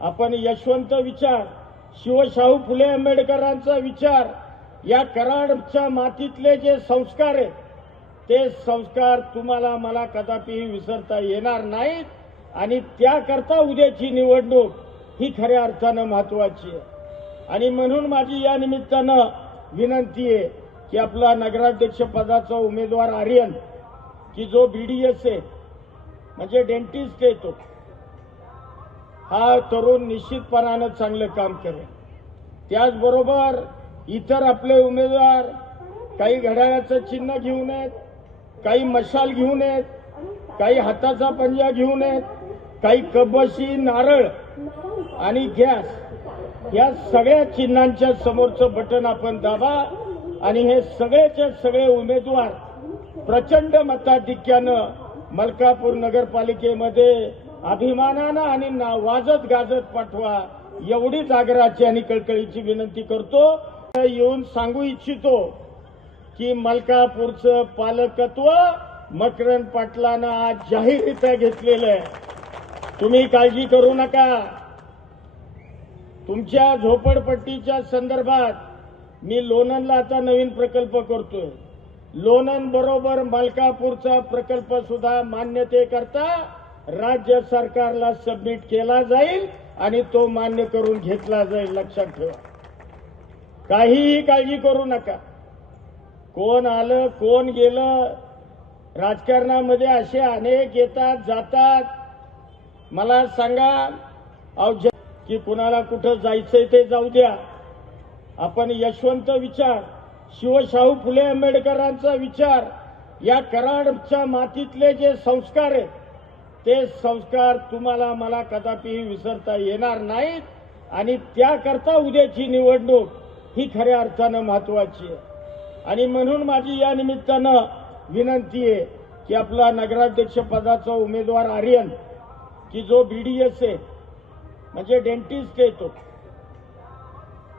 आपण यशवंत विचार शिवशाहू फुले आंबेडकरांचा विचार या कराडच्या मातीतले जे संस्कार आहेत ते संस्कार तुम्हाला मला कदापि विसरता येणार नाहीत आणि त्याकरता उद्याची निवडणूक ही खऱ्या अर्थानं महत्वाची आहे. आणि म्हणून माझी या निमित्तानं विनंती आहे की आपला नगराध्यक्ष पदाचा उमेदवार आर्यन की जो बीडीएस आहे म्हणजे डेंटिस्ट आहे तो हा तरुण निश्चितपणानं चांगलं काम करेल. त्याचबरोबर इतर आपले उमेदवार काही घड्याळाचं चिन्ह घेऊन येत काही मशाल घेऊन येत काही हाताचा पंजा घेऊन येत काही कबशी नारळ आणि गॅस या सगळ्या चिन्हांच्या समोरचं बटन आपण दाबा आणि हे सगळेचे सगळे उमेदवार प्रचंड मताधिक्यानं मलकापूर नगरपालिकेमध्ये अभिमानानं आणि ना वाजत गाजत पाठवा. एवढीच आग्रहाची आणि कळकळीची विनंती करतो. येऊन सांगू इच्छितो की मलकापूरचं पालकत्व मकरंद पाटलानं आज जाहीररित्या घेतलेलं आहे. तुम्ही काळजी करू नका. तुमच्या झोपडपट्टीच्या संदर्भात मी लोणंदला आता नवीन प्रकल्प करतोय. लोणंद बरोबर मलकापूरचा प्रकल्प सुद्धा मान्यतेकरता राज्य सरकारला सबमिट केला जाईल आणि तो मान्य करून घेतला जाईल. लक्षात ठेवा. काहीही काळजी करू नका. कोण आलं कोण गेलं राजकारणामध्ये असे अनेक येतात जातात. मला सांगा अवज की कुणाला कुठं जायचंय ते जाऊ द्या. आपण यशवंत विचार शिवशाहू फुले आंबेडकरांचा विचार या कराडच्या मातीतले जे संस्कार आहेत ते संस्कार तुम्हाला मला कदापिही विसरता येणार नाहीत. आणि त्याकरता उद्याची निवडणूक ही खऱ्या अर्थानं महत्वाची आहे. आणि म्हणून माझी या निमित्तानं विनंती आहे की आपला नगराध्यक्ष पदाचा उमेदवार आर्यन की जो बीडीएस आहे म्हणजे डेंटिस्ट आहे तो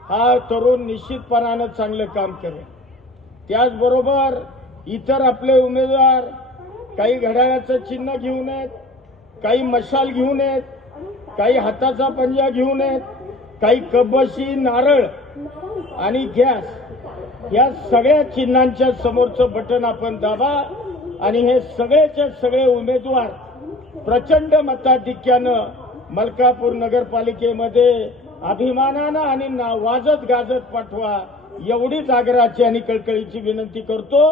हा तरुण निश्चितपणानं चांगलं काम करेल. त्याचबरोबर इतर आपले उमेदवार काही घड्याळाचं चिन्ह घेऊन आहेत काही मशाल घेऊन येत काही हाताचा पंजा घेऊन येत काही कबशी नारळ आणि गॅस या सगळ्या चिन्हांच्या समोरचं बटन आपण दाबा आणि हे सगळेचे सगळे उमेदवार प्रचंड मताधिक्यानं मलकापूर नगरपालिकेमध्ये अभिमानानं आणि ना वाजत गाजत पाठवा एवढीच आग्रहाची आणि कळकळीची विनंती करतो.